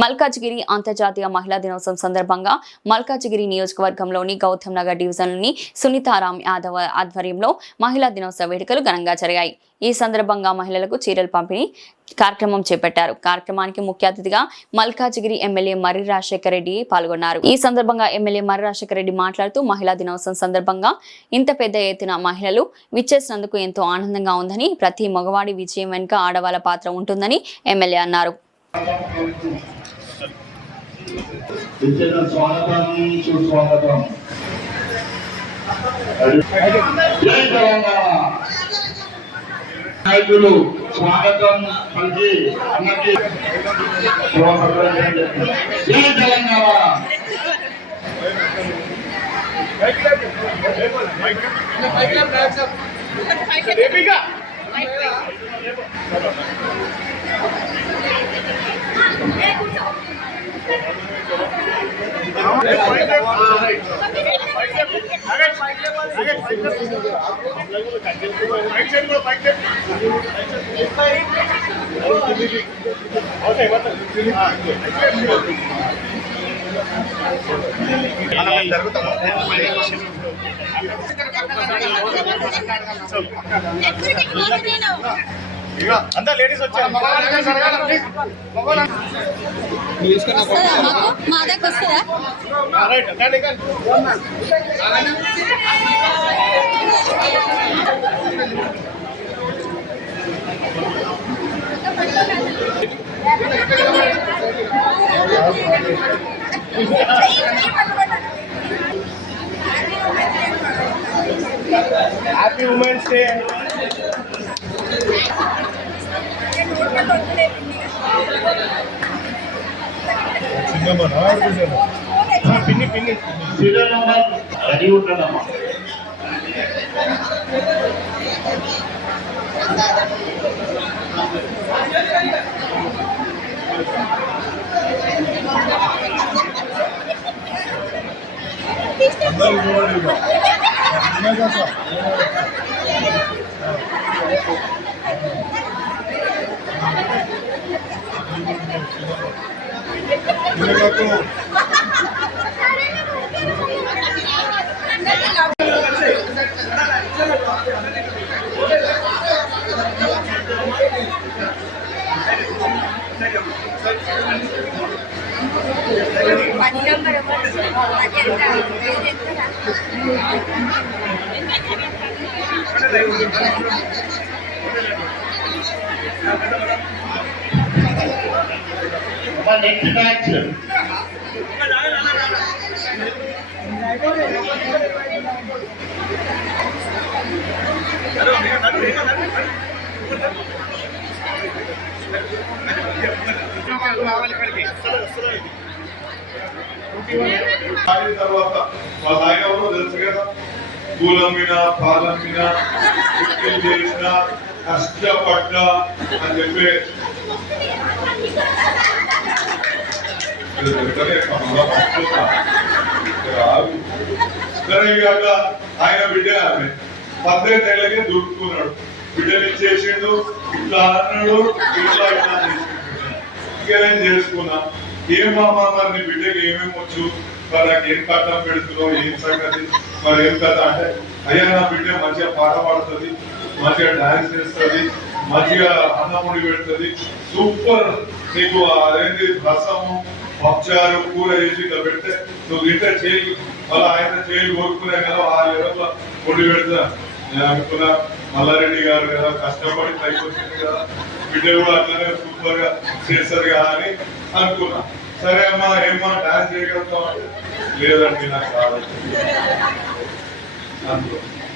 మల్కాజ్గిరి అంతర్జాతీయ మహిళా దినోత్సవం సందర్భంగా మల్కాజ్గిరి నియోజకవర్గంలోని గౌతమ్ నగర్ డివిజన్లోని సునీతారాం యాదవ్ ఆధ్వర్యంలో మహిళా దినోత్సవ వేడుకలు ఘనంగా జరిగాయి. ఈ సందర్భంగా మహిళలకు చీరలు పంపిణీ కార్యక్రమం చేపట్టారు. కార్యక్రమానికి ముఖ్య అతిథిగా మల్కాజ్గిరి ఎమ్మెల్యే మర్రి రాజశేఖర రెడ్డి పాల్గొన్నారు. ఈ సందర్భంగా ఎమ్మెల్యే మర్రి రాజశేఖర రెడ్డి మాట్లాడుతూ మహిళా దినోత్సవం సందర్భంగా ఇంత పెద్ద ఎత్తున మహిళలు విచ్చేసినందుకు ఎంతో ఆనందంగా ఉందని, ప్రతి మగవాడి విజయం వెనుక ఆడవాళ్ళ పాత్ర ఉంటుందని ఎమ్మెల్యే అన్నారు. నాయకులు స్వాగతం పలికి అన్నకి జై తెలంగాణ. అంతా లేడీస్ వచ్చారు. మా దగ్గర వస్తుందా? Happy women's day. పిన్ని పిన్ని రెడీ ఉంటుందమ్మా. నెక్స్ట్ మ్యాచ్ తర్వాత వాళ్ళ ఆయన ఎవరో తెలుసు కదా, కూలమ్మినా పాలమ్మినా వృత్తులు చేసిన కష్టపడ్డా అని చెప్పే ఆయన బిడ్డ ఆమె 18 ఏళ్ళకే దూకున్నాడు. బిడ్డలు ఇచ్చేసిండు, ఇట్లా అన్నాడు, ఇట్లా ఇట్లా ఇంకేం చేసుకున్నా. ఏం మామా మరి నీ బిడ్డకి ఏమేమి వచ్చు, మరి నాకు ఏం కట్టం పెడుతున్నావు, ఏం సంగతి, మరి ఏం కథ అంటే, అయ్యా నా బిడ్డ మంచిగా పాట పాడుతుంది, మంచిగా డాన్స్ చేస్తుంది, మంచిగా అన్నముడి పెడుతుంది, సూపర్, నీకు అదేంటి రసము పప్చారు కూర వేసి ఇట్లా పెడితే నువ్వు తింటే చేయి, మళ్ళీ ఆయన చేయి కోరుకునే కదా ఆ లెవెల్లో పొడి పెడతా. నేను అనుకున్నా మల్లారెడ్డి గారు కదా కష్టపడి పైకి వచ్చింది కదా, బిడ్డ కూడా అట్లనే సూపర్ గా చేస్తారు కదా అని అనుకున్నా. సరే అమ్మా ఏమన్నా డాన్స్ చేయగలుగుతాం అంటే లేదండి నాకు కాదు.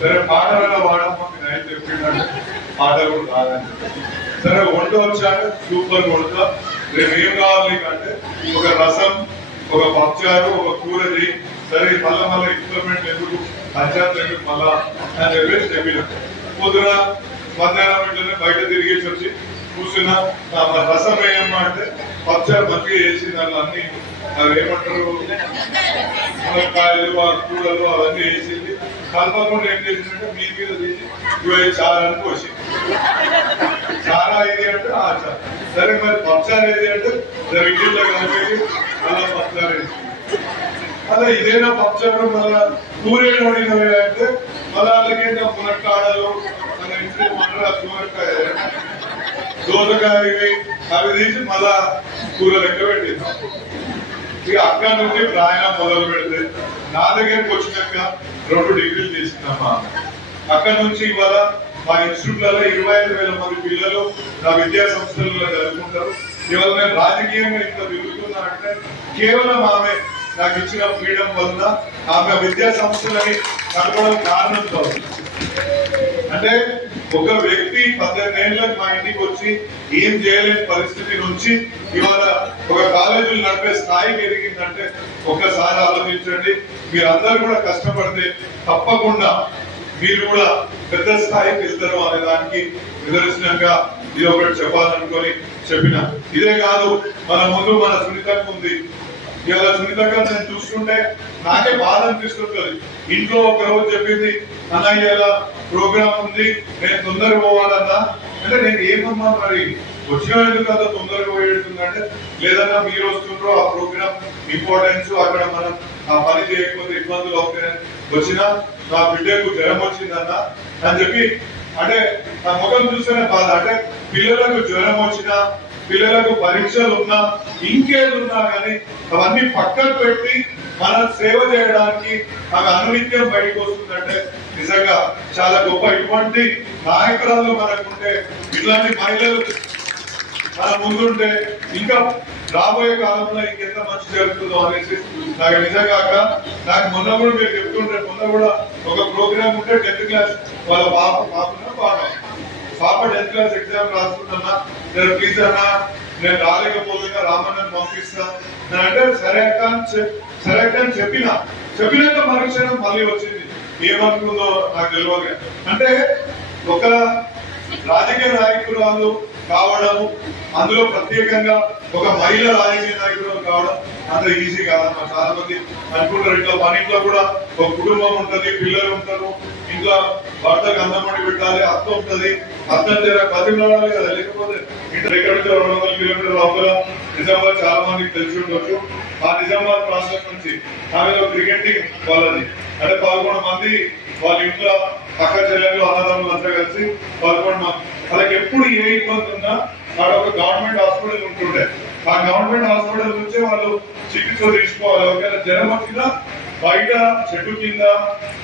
సరే పాటలలో వాడమ్మా నేను అయితే చెప్పిందంటే పాట కూడా కాదండి. సరే వంట వచ్చాక సూపర్ వండుతా, రేపు ఏం కావాలి అంటే ఒక రసం, ఒక పప్పుచారు, ఒక కూర చేయి. సరే మళ్ళీ ఇంప్లిమెంట్ ఎందుకు, పంచాయతీ ఎందుకు మళ్ళా అని చెప్పేసి చెప్పిన. పొద్దున మధ్యాహ్నం ఇంట్లోనే బయట తిరిగేసి వచ్చి కూర్చున్నా. రసం వేయమ్మా అంటే పప్పుచారు మంచిగా వేసి దాంట్లో అన్ని ఏమంటారు మునక్కాయలు, ఆ కూరలు అవన్నీ వేసింది. కలపకుండా ఏం చేసిందంటే మీ మీద తీసి ఇవి చారని పోసి చారా ఏది అంటే ఆ చారు. సరే మరి పప్పుచారు ఏది అంటే ఇంటిలో కలిపి అలా పంచారు. అలా ఇదేనా పంచారు మళ్ళా కూరేడు అంటే మళ్ళీ అలాగే మునక్కాడలు మన ఇంట్లో మండల కూరకాయ దోసకాయ అవి తీసి మళ్ళా కూర లెక్క పెట్టింది. ఇక అక్కడ నుండి ప్రయాణం మొదలు పెడితే నా దగ్గరకు వచ్చినాక 2 డిగ్రీలు తీసుకున్నామా. అక్కడ నుంచి ఇవాళ మా ఇన్స్టిట్యూట్లలో 25,000 మంది పిల్లలు నా విద్యా సంస్థలలో చదువుకుంటారు. ఇవాళ నేను రాజకీయంగా ఇంత తిరుగుతున్నా అంటే కేవలం ఆమె నాకు ఇచ్చిన ఫ్రీడమ్ వలన, ఆమె విద్యా సంస్థలని నడపడం కారణంతో. అంటే ఒక వ్యక్తి 18 ఏళ్ళకి మా ఇంటికి వచ్చి ఏం చేయలేని పరిస్థితి నుంచి ఇవాళ ఒక కాలేజీలు నడిపే స్థాయికి ఎదిగిందంటే ఒక్కసారి ఆలోచించండి. మీరందరూ కూడా కష్టపడితే తప్పకుండా మీరు కూడా పెద్ద స్థాయికి వెళ్తారు అనే దానికి నిదర్శనంగా ఇది ఒకటి చెప్పాలనుకొని చెప్పిన. ఇదే కాదు, మన ముందు మన సునీతకు ఉంది. ఇవాళ సునీతగా నేను చూస్తుంటే నాకే బాధ అనిపిస్తుంటది. ఇంట్లో ఒక రోజు చెప్పింది, అన్నయ్య ఇలా ప్రోగ్రామ్ ఉంది, నేను తొందరగా పోవాలన్నా అంటే నేను ఏమన్నా మరి వచ్చిన కదా తొందరగా పోయేడుతుందంటే లేదన్నా మీరు వస్తుండ్రో ఆ ప్రోగ్రామ్ ఇంపార్టెన్స్ అక్కడ మనం ఆ పని చేయకపోతే ఇబ్బందులు అవుతాయని వచ్చినా నా బిడ్డకు జ్వరం వచ్చిందన్నా అని చెప్పి, అంటే నా ముఖం చూస్తేనే బాధ. అంటే పిల్లలకు జ్వరం వచ్చినా, పిల్లలకు పరీక్షలు ఉన్నా, ఇంకేదున్నా కానీ అవన్నీ పక్కన పెట్టి మన సేవ చేయడానికి ఆమె అనునిత్యం బయటకు వస్తుందంటే నిజంగా చాలా గొప్ప. ఇటువంటి నాయకురాలు మనకుంటే, ఇట్లాంటి మహిళలు మన ముందుంటే ఇంకా రాబోయే కాలంలో ఇంకెంత మంచి జరుగుతుందో అనేసి నాకు నిజంగా నాకు మొన్న కూడా మీరు చెప్తుంటే, మొన్న కూడా ఒక ప్రోగ్రామ్ ఉంటే 10th క్లాస్ వాళ్ళ పాప 10th క్లాస్ ఎగ్జామ్ రాస్తుందన్నా, నేను ప్లీజ్ అన్నా నేను రాలేకపోతున్నా, రామన్నని పంపిస్తా అంటే సరే అక్క అని చెప్పినాక మరుక్షణం మళ్ళీ వచ్చింది. ఏమనుకుందో నాకు తెలియదు. అంటే ఒక రాజకీయ నాయకురాలు కావడము, అందులో ప్రత్యేకంగా ఒక మహిళ రాజకీయ నాయకురాలు కావడం అంత ఈజీ కాదమ్మా. చాలా మంది అనుకుంటారు ఇట్లా మన ఇంట్లో కూడా ఒక కుటుంబం ఉంటది, పిల్లలు ఉంటారు, ఇంట్లో భర్తకు అన్నమడి పెట్టాలి, అత్త ఉంటది, అత్త 10 ఉండాలి కదా, లేకపోతే ఇంటర్ ఎక్కడ 200 కిలోమీటర్ల లోపల నిజామాబాద్ చాలా మందికి తెలిసి ఉండొచ్చు. ఆ నిజామాబాద్ ప్రాంతం నుంచి ఆమెలో క్రికెటింగ్ వాళ్ళది అంటే 11 మంది వాళ్ళ ఇంట్లో అక్క చెల్లెలు అన్నదమ్ములు అంతా కలిసి 11 మంది. వాళ్ళకి ఎప్పుడు ఏ ఇబ్బంది ఉన్నా అక్కడ ఒక గవర్నమెంట్ హాస్పిటల్ ఉంటుండే. ఆ గవర్నమెంట్ హాస్పిటల్ నుంచే వాళ్ళు చికిత్స తీసుకోవాలి. ఒకవేళ జ్వరం వచ్చినా బయట చెట్టు కింద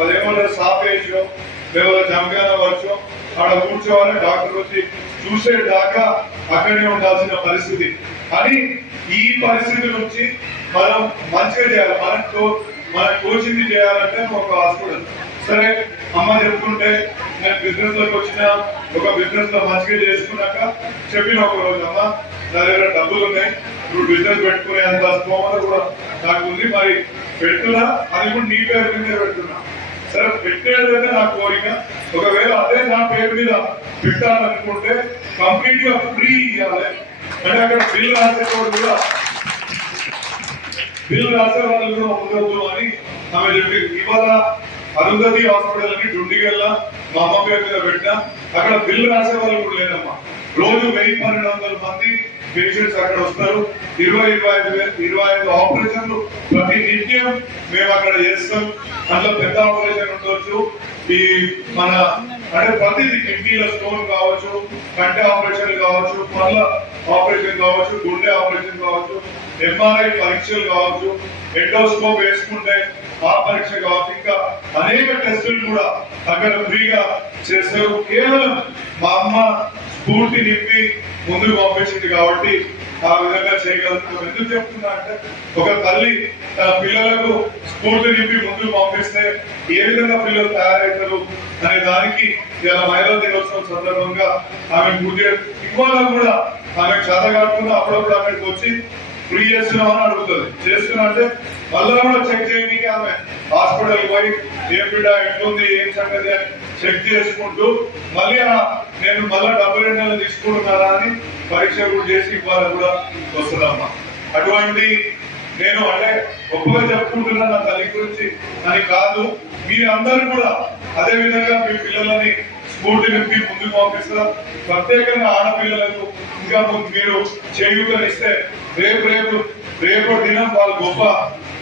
అదేమంటారు సాపేసో లేదా జమగాన వర్షం అక్కడ కూర్చోవాలి, డాక్టర్ వచ్చి చూసేదాకా అక్కడే ఉండాల్సిన పరిస్థితి. అని ఈ పరిస్థితి నుంచి మనం మంచిగా చేయాలి. మన కోచింగ్ చేయాలంటే ఒక హాస్పిటల్. సరే అమ్మ చెప్పుకుంటే నేను బిజినెస్ లోకి వచ్చిన, ఒక బిజినెస్ లో మంచిగా చేసుకున్నాక చెప్పిన ఒక రోజు, అమ్మ నా దగ్గర డబ్బులు ఉన్నాయి, ఇప్పుడు బిజినెస్ పెట్టుకునే అంత స్తోమత కూడా నాకు ఉంది, మరి పెడుతున్నా, అది కూడా నీ పేరు మీద పెడుతున్నా. సరే పెట్టేదైతే నా కోరిక. ఒకవేళ అదే నా పేరు మీద పెట్టాలనుకుంటే కంప్లీట్ గా ఫ్రీ ఇవ్వాలి. అంటే అక్కడ బిల్ రాసేవాడు కూడా, బిల్ రాసే వాళ్ళు కూడా ఉండొద్దు అని ఆమె చెప్పింది. ఇవాళ అరుంధతి హాస్పిటల్ అని డుండిగల్ల మా అమ్మ పేరు మీద పెట్టినా అక్కడ బిల్ రాసే వాళ్ళు కూడా లేదమ్మా. రోజు 1000-1200 మంది పేషెంట్స్ అక్కడ వస్తారు. 20-25 ఆపరేషన్లు ప్రతి నిత్యం మేము అక్కడ చేస్తాం. అందులో పెద్ద ఆపరేషన్ ఉండొచ్చు, ఈ మన అంటే ప్రతిదీ కిడ్నీల స్టోన్ కావచ్చు, కంటి ఆపరేషన్ కావచ్చు, పళ్ళ ఆపరేషన్ కావచ్చు, గుండె ఆపరేషన్ కావచ్చు, ఎంఆర్ఐ పరీక్షలు కావచ్చు, ఎండోస్కోప్ వేసుకుంటే ఆ పరీక్ష కావచ్చు, ఇంకా అనేక టెస్టులు కూడా అక్కడ ఫ్రీగా చేస్తారు. కేవలం మా అమ్మ స్ఫూర్తి నింపి ముందుకు పంపించింది కాబట్టి ఆ విధంగా చేయగలుగుతాం. ఎందుకు చెప్తున్నా అంటే ఒక తల్లి తన పిల్లలకు స్ఫూర్తి నింపి ముందుకు పంపిస్తే ఏ విధంగా పిల్లలు తయారవుతారు అనే దానికి ఇలా మహిళా దినోత్సవం సందర్భంగా ఆమె పూజ ఇవ్వాలని కూడా ఆమె చేత కాకుండా అప్పుడప్పుడు అక్కడికి వచ్చి ఫ్రీ చేస్తున్నామని అడుగుతుంది. చేస్తున్నా అంటే మళ్ళా కూడా చెక్ చేయడానికి ఆమె హాస్పిటల్ పోయి ఏ బిడ్డ ఎట్లుంది ఏం సంగతి అని చెక్ చేసుకుంటూ మళ్ళీ నేను మళ్ళా 70 నెలలు తీసుకుంటున్నారా అని పరీక్ష కూడా చేసి ఇవ్వాలని కూడా వస్తుందమ్మా. అటువంటి నేను అంటే గొప్పగా చెప్పుకుంటున్నా నా తల్లి గురించి అని కాదు, మీరందరూ కూడా అదే విధంగా మీ పిల్లలని స్ఫూర్తి నింపి ముందుకు పంపిస్తా. ప్రత్యేకంగా ఆడపిల్లలకు ఇంకా మీరు చేయూతనిస్తే రేపు దినం వాళ్ళు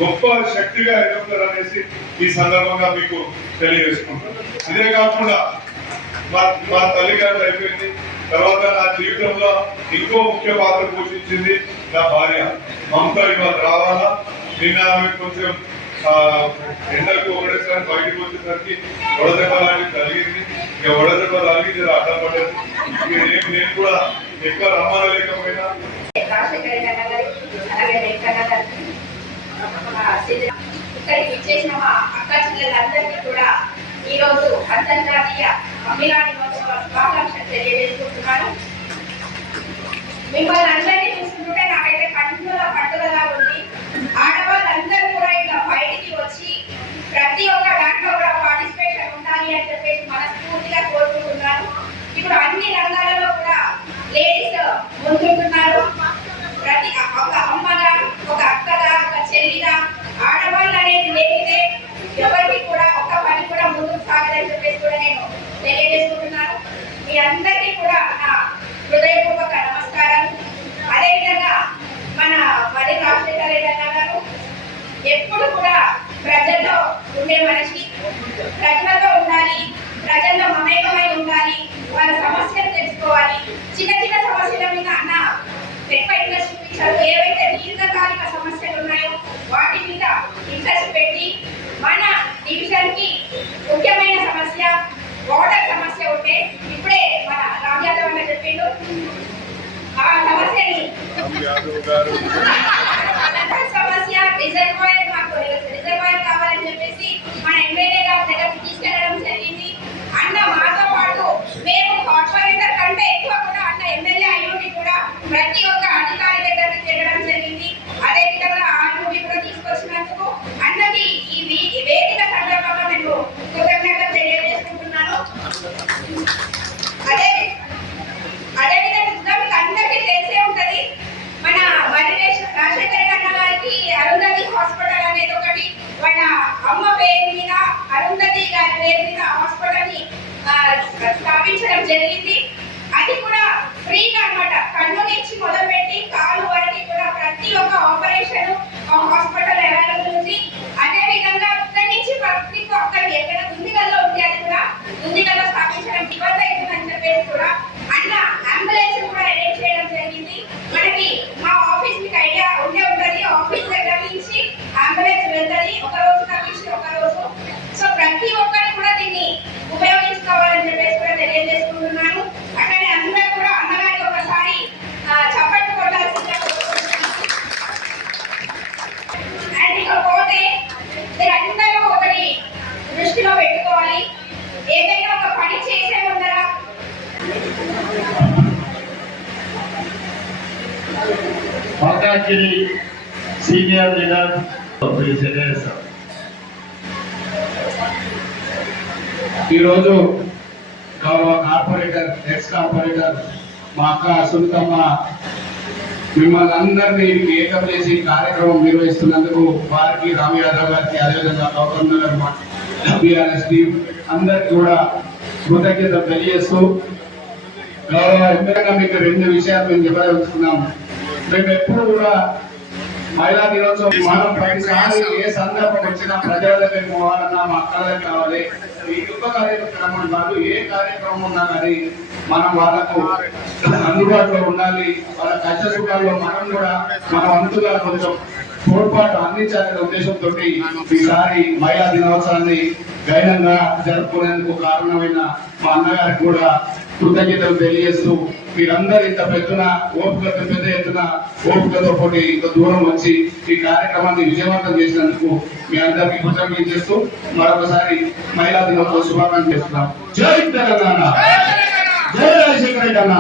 గొప్ప శక్తిగా ఎదుగుతారు అనేసి ఈ సందర్భంగా మీకు తెలియజేసుకుంటారు. ఇదే కాకుండా మా తల్లిగారు అయిపోయింది. తర్వాత నా జీవితంలో ఇంకో ముఖ్య పాత్ర పోషించింది నా భార్య మమత. ఇవాళ రావాలా, నిన్న ఆమె కొంచెం ఎండకు ఒకటేసారి బయటకు వచ్చేసరికి వడదెబ్బ లాంటిది కలిగింది. ఇక వడదెబ్బ లాంటి అడ్డం పడ్డది. నేను కూడా ఎక్కువ రమ్మనలేకపోయినా ఇక్కడికి విచ్చేసిన మా అక్క చెల్లెలందరికీ కూడా ఈ రోజు అంతర్జాతీయ మహిళా దినోత్సవ శుభాకాంక్షలు తెలియజేసుకుంటున్నాను. మిమ్మల్ని అందరినీ చూస్తుంటే నాకైతే కన్నుల పండుగలా ఉంది. ఆడవాళ్ళందరూ కూడా ఇలా బయటికి వచ్చి ప్రతి ఒక్క దాంట్లో కూడా పార్టిసిపేషన్ ఉండాలి అని చెప్పేసి మనస్ఫూర్తిగా కోరుకుంటున్నాను. ఇప్పుడు అన్ని రంగాలలో కూడా లేడీస్ ముందుంటున్నారు. ప్రతి ఒక అమ్మగా, ఒక అక్కగా, ఒక చెల్లిగా ఆడవాళ్ళు అనేది లేనిదే ఎవరికి కూడా ఒక్క పని కూడా ముందుకు సాగదని చెప్పేసి కూడా నేను తెలియజేసుకుంటున్నాను. మీ అందరికీ కూడా నా హృదయపూర్వక నమస్కారాలు. అదేవిధంగా మన మరి రాజశేఖర రెడ్డి అన్న గారు ఎప్పుడు కూడా ప్రజల్లో ఉండే మనిషి, ప్రజలతో ఉండాలి, ప్రజల్లో మమేకమై ఉండాలి, వాళ్ళ సమస్యలు తెలుసుకోవాలి. చిన్న చిన్న సమస్యల మీద అన్న ఎక్కువ ఇంట్రెస్ట్ చూపించారు. ఏవైతే దీర్ఘకాలిక సమస్యలు ఉన్నాయో వాటి మీద ఇంట్రెస్ట్ పెట్టి మన డివిజన్ కి ముఖ్యమైన సమస్య వాటర్ సమస్య ఉంటే ఇప్పుడే మన రామ్ యాదవ్ అన్న చెప్పిండు. ఆ సమస్యని సమస్య రిజర్వాయర్, మాకు రిజర్వాయర్ కావాలని చెప్పేసి మన ఎమ్మెల్యే గారి దగ్గరికి తీసుకెళ్లడం జరిగింది. అన్న మాతో పాటు మేము కార్పొరేటర్ కంటే ఎక్కువ కూడా అన్న ఎమ్మెల్యే అయ్యుండి కూడా ప్రతి ఒక్క అధికారి దగ్గరికి తిరగడం జరిగింది. అదే విధంగా ఆ నుండి కూడా తీసుకొచ్చినందుకు అన్నకి ఈ వేదిక సందర్భంగా నేను కృతజ్ఞతలు తెలియజేసుకుంటున్నాను. అదేవిధంగా మీకు అందరికీ తెలిసే ఉంటది, మన రాజశేఖర అన్న గారికి అరుంధతి హాస్పిటల్ అనేది ఒకటి వాళ్ళ అమ్మ పేరు మీద, అరుంధతి గారి పేరు మీద హాస్పిటల్ ని స్థాపించడం జరిగింది. అది కూడా ఫ్రీగా అన్నమాట. కన్ను నుంచి మొదలుపెట్టి కాలు వరకు కూడా ప్రతి ఒక్క ఆపరేషన్ హాస్పిటల్ అవైలబుల్ ఉంది. అదే విధంగా ఇక్కడి నుంచి ప్రతి ఒక్కరికి ఎక్కడ దుందిగల్లో ఉంది అది కూడా దుందిగల్లో స్థాపించడం ఇబ్బంది అవుతుందని చెప్పేసి కూడా అన్న అంబులెన్స్ కూడా అరేంజ్ చేయడం జరిగింది. మనకి మా ఆఫీస్ మీకు ఐడియా ఉండే ఉంటుంది. ఆఫీస్ దగ్గర నుంచి అంబులెన్స్ వెళ్తుంది, ఒక రోజు తప్పించి ఒక రోజు. సో ప్రతి ఒక్కరు కూడా దీన్ని ఉపయోగించుకోవాలని చెప్పేసి కూడా తెలియజేసుకుంటున్నాను. అట్లానే అందరూ కూడా అన్నగారికి ఒకసారి చప్పట్లు కొట్టాల్సిందిగా కోరుకుంటున్నాను. అండ్ ఇకపోతే మీరందరూ ఒకటి దృష్టిలో పెట్టుకోవాలి, ఏదైనా ఒక పని చేసే ముందర మల్కాజ్గిరి సీనియర్ లీడర్ ఈరోజు గౌరవ కార్పొరేటర్, ఎక్స్ కార్పొరేటర్ మా అక్క సునీతమ్మ మిమ్మల్ని అందరినీ ఏకం చేసి కార్యక్రమం నిర్వహిస్తున్నందుకు వారికి, రామ్ యాదవ్ గారికి, అదేవిధంగా గౌతమ్ నగర్ బీఆర్ఎస్ టీం అందరికి కూడా కృతజ్ఞతలు తెలియజేస్తూ, గౌరవ ఎమ్మెల్యేగా మీకు 2 విషయాలు మేము చెప్పదలుచుకున్నాం. మేము ఎప్పుడు కూడా మహిళా దినోత్సవం మనం ప్రతిసారి ఏ సందర్భం వచ్చినా ప్రజల దగ్గరికి పోవాలన్నా మా అక్కల దగ్గర కావాలి. ఈ యుద్ధ కార్యక్రమం కాదు, ఏ కార్యక్రమం ఉన్నా కానీ మనం వాళ్ళకు అందుబాటులో ఉండాలి. వాళ్ళ కష్ట సుఖాల్లో మనం కూడా మన వంతుగా కొంచెం తోడ్పాటు అందించాలనే ఉద్దేశంతో ఈసారి మహిళా దినోత్సవాన్ని ఘనంగా జరుపుకునేందుకు కారణమైన మా అన్నగారికి కూడా కృతజ్ఞతలు తెలియజేస్తూ, మీరందరూ ఇంత పెద్ద ఎత్తున ఓపికతో పోటీ ఇంత దూరం వచ్చి ఈ కార్యక్రమాన్ని విజయవంతం చేసినందుకు మీ అందరికీ కృతజ్ఞతలు చేస్తూ మరొకసారి మహిళా దినోత్సవ శుభాకాంక్షలు చేస్తున్నాం. జై తెలంగాణ, జై రాజశేఖర రెడ్డి అన్న.